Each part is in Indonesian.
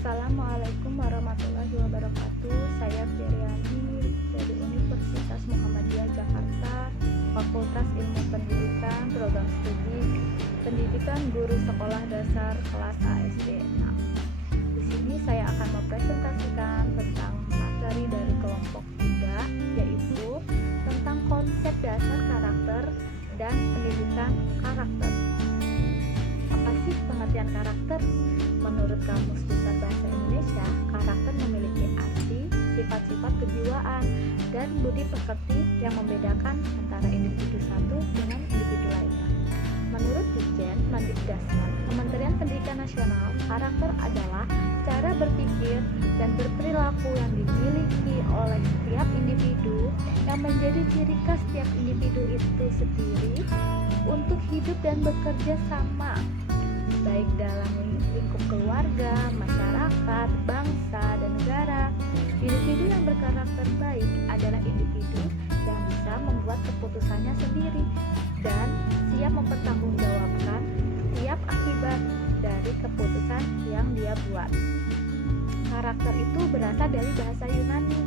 Assalamualaikum warahmatullahi wabarakatuh. Saya Firyani dari Universitas Muhammadiyah Jakarta, Fakultas Ilmu Pendidikan, Program Studi Pendidikan Guru Sekolah Dasar kelas ASD 6. Di sini saya akan mempresentasikan tentang materi dari kelompok 3, yaitu tentang konsep dasar karakter dan pendidikan karakter. Apa sih pengertian karakter? Menurut Kamus Besar Bahasa Indonesia, karakter memiliki arti, sifat-sifat kejiwaan, dan budi pekerti yang membedakan antara individu satu dengan individu lainnya. Menurut Dirjen Mendikbudristek, Kementerian Pendidikan Nasional, karakter adalah cara berpikir dan berperilaku yang dimiliki oleh setiap individu yang menjadi ciri khas setiap individu itu sendiri untuk hidup dan bekerja sama, baik dalam lingkup keluarga, masyarakat, bangsa, dan negara. Individu yang berkarakter baik adalah individu yang bisa membuat keputusannya sendiri dan siap mempertanggungjawabkan setiap akibat dari keputusan yang dia buat. Karakter itu berasal dari bahasa Yunani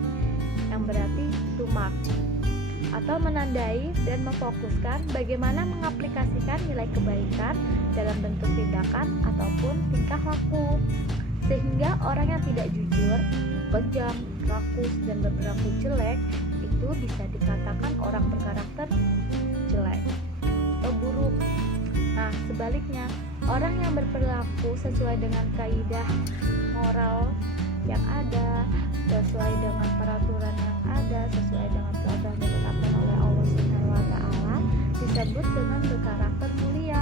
yang berarti to mark, atau menandai dan memfokuskan bagaimana mengaplikasikan nilai kebaikan dalam bentuk tindakan ataupun tingkah laku, sehingga orang yang tidak jujur, kejam, rakus, dan berperilaku jelek itu bisa dikatakan orang berkarakter jelek atau buruk. Nah, sebaliknya, orang yang berperilaku sesuai dengan kaidah moral yang ada, sesuai dengan peraturan yang ada, sesuai dengan peraturan yang ditetapkan oleh Allah Subhanahu wa Ta'ala, disebut dengan berkarakter mulia.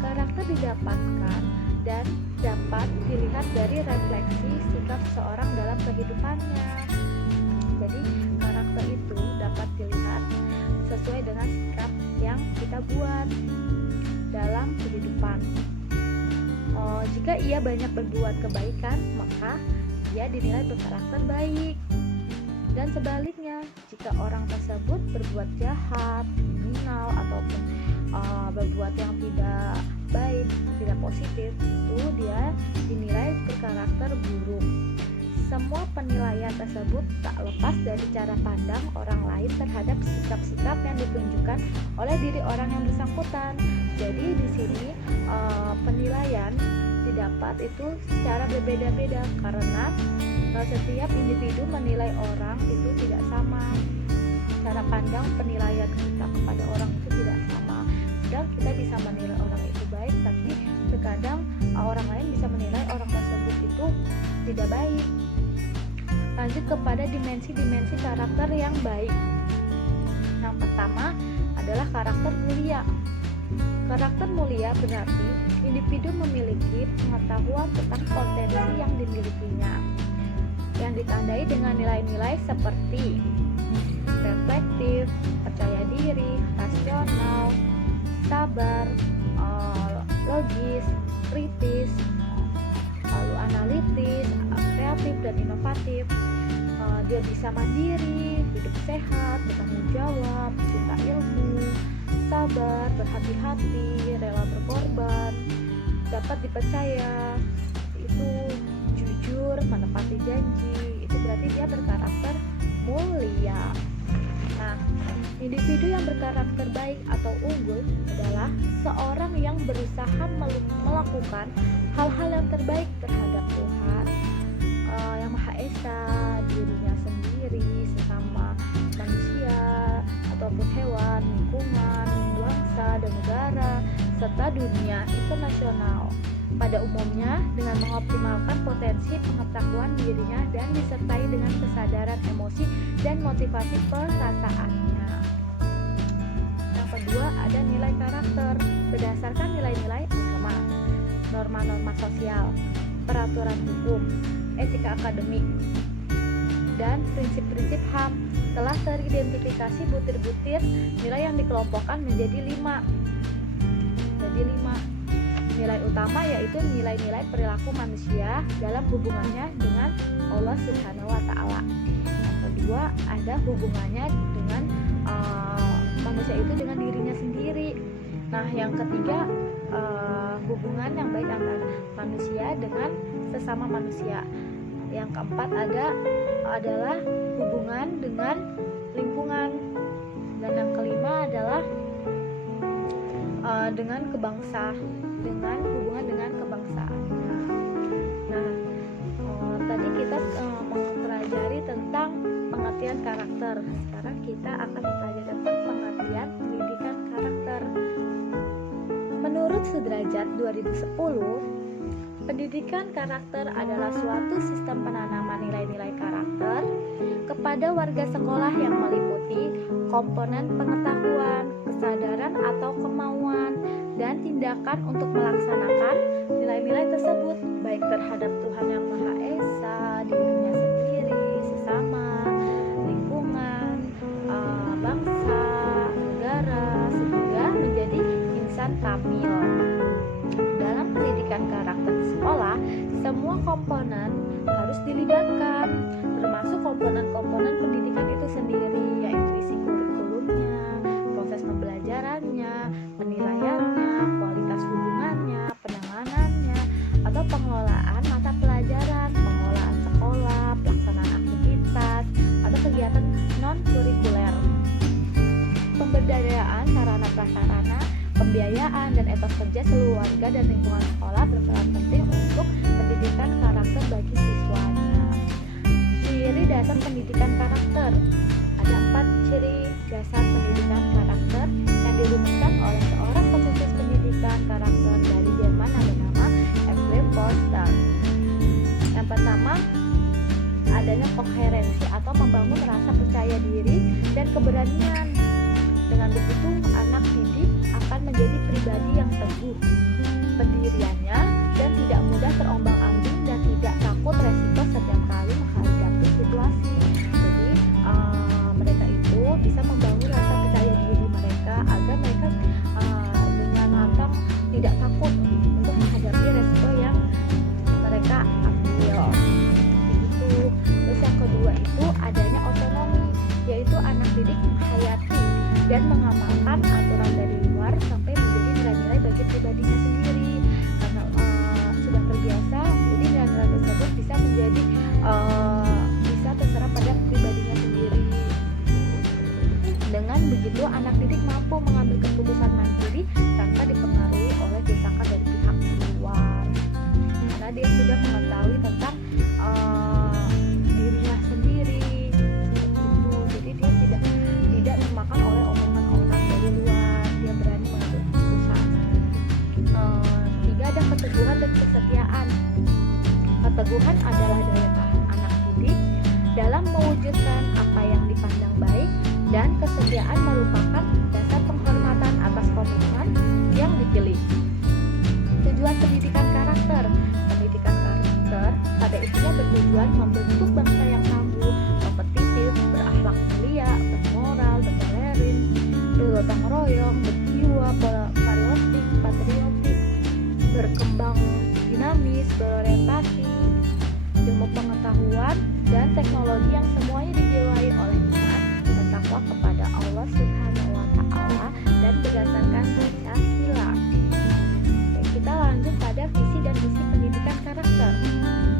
Karakter didapatkan dan dapat dilihat dari refleksi sikap seseorang dalam kehidupannya. Jadi, karakter itu dapat dilihat sesuai dengan sikap yang kita buat dalam kehidupan. Jika ia banyak berbuat kebaikan, maka ia dinilai berkarakter baik. Dan sebaliknya, jika orang tersebut berbuat jahat, kriminal, ataupun berbuat yang tidak baik, tidak positif, itu dia dinilai berkarakter buruk. Semua penilaian tersebut tak lepas dari cara pandang orang lain terhadap sikap-sikap yang ditunjukkan oleh diri orang yang bersangkutan. Jadi di sini penilaian didapat itu secara berbeda-beda karena setiap individu menilai orang itu tidak sama. Cara pandang penilaian kita kepada orang itu tidak sama. Kadang kita bisa menilai orang itu baik, tapi terkadang orang lain bisa menilai orang tersebut itu tidak baik. Lanjut kepada dimensi-dimensi karakter yang baik. Yang pertama adalah karakter mulia. Karakter mulia berarti individu memiliki pengetahuan tentang potensi yang dimilikinya, yang ditandai dengan nilai-nilai seperti reflektif, percaya diri, rasional, sabar, logis, kritis, lalu analitis, kreatif, dan inovatif. Dia bisa mandiri, hidup sehat, bertanggung jawab, cinta ilmu, sabar, berhati-hati, rela berkorban, dapat dipercaya, itu jujur, menepati janji. Itu berarti dia berkarakter mulia. Nah, individu yang berkarakter baik atau unggul adalah seorang yang berusaha melakukan hal-hal yang terbaik terhadap Tuhan yang Maha Esa, dirinya sendiri, sesama manusia ataupun hewan, lingkungan, bangsa dan negara, serta dunia internasional. Pada umumnya dengan mengoptimalkan potensi pengetahuan dirinya dan disertai dengan kesadaran emosi dan motivasi perasaannya. Yang kedua ada nilai karakter berdasarkan nilai-nilai agama, norma-norma sosial, peraturan hukum, etika akademik, dan prinsip-prinsip HAM. Telah teridentifikasi butir-butir nilai yang dikelompokkan menjadi 5. Nilai utama yaitu nilai-nilai perilaku manusia dalam hubungannya dengan Allah Subhanahu wa Ta'ala. Yang kedua ada hubungannya dengan manusia itu dengan dirinya sendiri. Nah, yang ketiga hubungan yang baik antara manusia dengan sesama manusia. Yang keempat adalah hubungan dengan lingkungan, dan yang kelima adalah dengan hubungan dengan kebangsaan. Nah, tadi kita mempelajari tentang pengertian karakter. Sekarang kita akan mempelajari tentang pengertian pendidikan karakter. Menurut Sudrajat 2010, pendidikan karakter adalah suatu sistem penanaman nilai-nilai karakter kepada warga sekolah yang meliputi komponen pengetahuan, kesadaran atau kemauan, dan tindakan untuk melaksanakan nilai-nilai tersebut, baik terhadap Tuhan Yang Maha Esa, dirinya sendiri, sesama, lingkungan, bangsa, negara, sehingga menjadi insan kamil. Dalam pendidikan karakter di sekolah, semua komponen harus dilibatkan, termasuk komponen-komponen pendidikan itu sendiri, yaitu isi kurikulumnya, proses pembelajarannya, penilaiannya, kualitas hubungannya, penanganannya, atau pengelolaan mata pelajaran, pengelolaan sekolah, pelaksanaan aktivitas, atau kegiatan non-kurikuler, pemberdayaan sarana prasarana, pembiayaan, dan etos kerja seluruh warga dan lingkungan sekolah berperan penting untuk pendidikan karakter bagi siswanya. Ciri dasar pendidikan karakter. Ada 4 ciri dasar pendidikan karakter yang dirumuskan oleh seorang perintis pendidikan karakter dari Jerman yang bernama Evelyn Forster. Yang pertama, adanya koherensi atau membangun rasa percaya diri dan keberanian. Dengan begitu, anak didik akan menjadi pribadi yang teguh pendiriannya dan tidak mudah terombang-ambing dan tidak takut resiko setiap kali menghadapi situasi. Jadi mereka itu bisa membangun rasa percaya diri mereka agar mereka dengan lantang tidak takut untuk menghadapi resiko yang mereka ambil. Begitu. Terus yang kedua itu adanya otonomi, yaitu anak didik menghayati dan mengamalkan aturan dari luar sampai menjadi nilai-nilai bagi pribadinya sendiri. Karena sudah terbiasa, jadi nilai-nilai tersebut bisa menjadi bisa terserap pada pribadinya sendiri. Dengan begitu, anak didik mampu mengambil keputusan mandiri tanpa dipengaruhi oleh desakan dari pihak luar, karena dia sudah mengetahui tentang dirinya sendiri. Jadi dia tidak termakan oleh omongan orang dari luar. Dia berani mengambil keputusan. 3, ada keteguhan dan kesetiaan. Keteguhan adalah daya tahan anak didik dalam mewujudkan apa yang dipandang baik, dan kesetiaan merupakan dasar penghormatan atas komitmen yang dipilih. Tujuan pendidikan karakter. Pendidikan karakter pada intinya bertujuan membentuk bangsa yang tangguh, kompetitif, berakhlak mulia, bermoral, bertoleran, bergotong royong, berjiwa patriotik, berkembang dinamis, berorientasi, ilmu pengetahuan, dan teknologi yang semuanya dijiwai oleh iman dan takwa kepada Allah Subhanahu wa Ta'ala dan berdasarkan Pancasila. Oke, kita lanjut pada visi dan misi pendidikan karakter.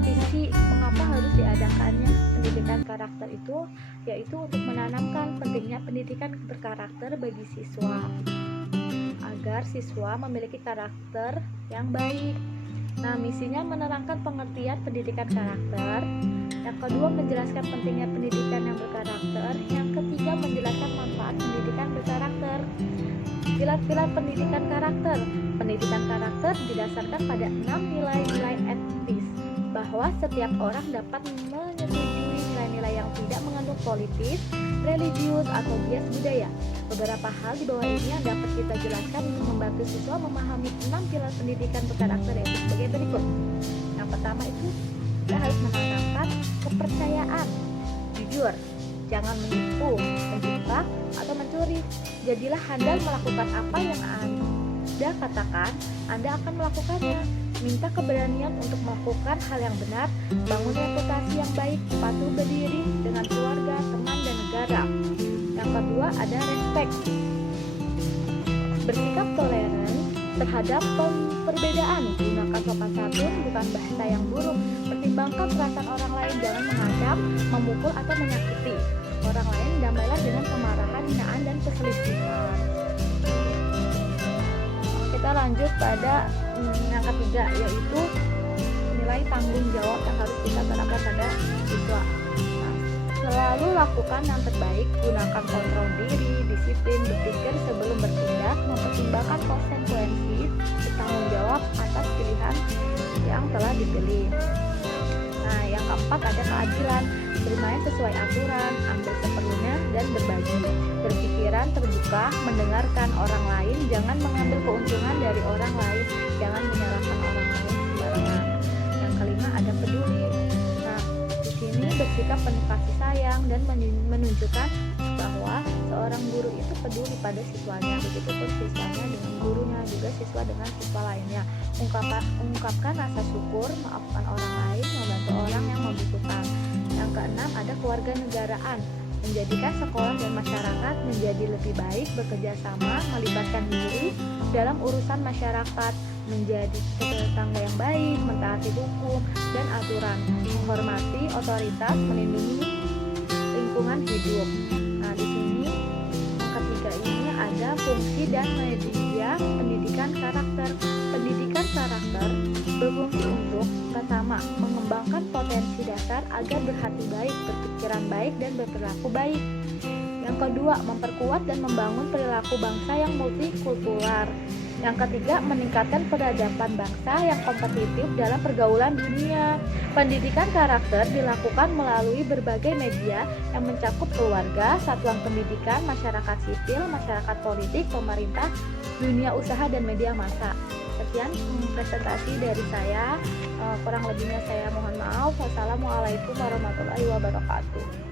Visi mengapa harus diadakannya pendidikan karakter itu, yaitu untuk menanamkan pentingnya pendidikan berkarakter bagi siswa agar siswa memiliki karakter yang baik. Nah, misinya menerangkan pengertian pendidikan karakter. Yang kedua, menjelaskan pentingnya pendidikan yang berkarakter. Yang ketiga, menjelaskan manfaat pendidikan berkarakter. Pilar-pilar pendidikan karakter. Pendidikan karakter didasarkan pada 6 nilai-nilai etis, bahwa setiap orang dapat menyetujui nilai-nilai yang tidak mengandung politis, religius, atau bias budaya. Beberapa hal di bawah ini yang dapat kita jelaskan untuk membantu siswa memahami 6 pilar pendidikan berkarakter, yaitu sebagai berikut. Yang pertama itu, kita harus menanamkan kepercayaan. Jujur, jangan menipu, menjebak, atau mencuri. Jadilah handal melakukan apa yang Anda katakan Anda akan melakukannya. Minta keberanian untuk melakukan hal yang benar, bangun reputasi yang baik, patuh berdiri dengan keluarga, teman, dan negara. Yang kedua ada respect. Bersikap toleran terhadap perbedaan. Gunakan sopan santun, bukan bahasa yang buruk. Pertimbangkan perasaan orang lain, jangan mengancam, memukul atau menyakiti orang lain. Damailah dengan kemarahan, hinaan, dan keselisihan. Kita lanjut pada yang ketiga, yaitu nilai tanggung jawab yang harus kita terapkan pada siswa. Selalu lakukan yang terbaik, gunakan kontrol diri, disiplin, berpikir sebelum bertindak, mempertimbangkan konsekuensi, bertanggung jawab atas pilihan yang telah dipilih. Nah, yang keempat ada keadilan, bermain sesuai aturan, ambil seperlunya, dan berbagi. Berpikiran terbuka, mendengarkan orang lain, jangan mengambil keuntungan dari orang lain, jangan menyalahkan orang lain sembarangan. Yang kelima ada peduli. Nah, di sini bersikap penuh kasih sayang dan menunjukkan bahwa seorang guru itu peduli pada siswanya, begitupun siswanya dengan gurunya, juga siswa dengan siswa lainnya. Ungkapkan rasa syukur, maafkan orang lain, membantu orang yang membutuhkan. Yang keenam ada kewarganegaraan, menjadikan sekolah dan masyarakat menjadi lebih baik, bekerja sama, melibatkan diri dalam urusan masyarakat, menjadi tetangga yang baik, mentaati hukum dan aturan, menghormati otoritas, melindungi lingkungan hidup. Nah, di sini yang ketiga ini ada fungsi dan media pendidikan karakter. Pendidikan karakter berfungsi untuk pertama, mengembangkan potensi dasar agar berhati baik, berpikiran baik, dan berperilaku baik. Yang kedua, memperkuat dan membangun perilaku bangsa yang multikultural. Yang ketiga, meningkatkan peradaban bangsa yang kompetitif dalam pergaulan dunia. Pendidikan karakter dilakukan melalui berbagai media yang mencakup keluarga, satuan pendidikan, masyarakat sipil, masyarakat politik, pemerintah, dunia usaha, dan media massa. Sekian presentasi dari saya, kurang lebihnya saya mohon maaf. Wassalamualaikum warahmatullahi wabarakatuh.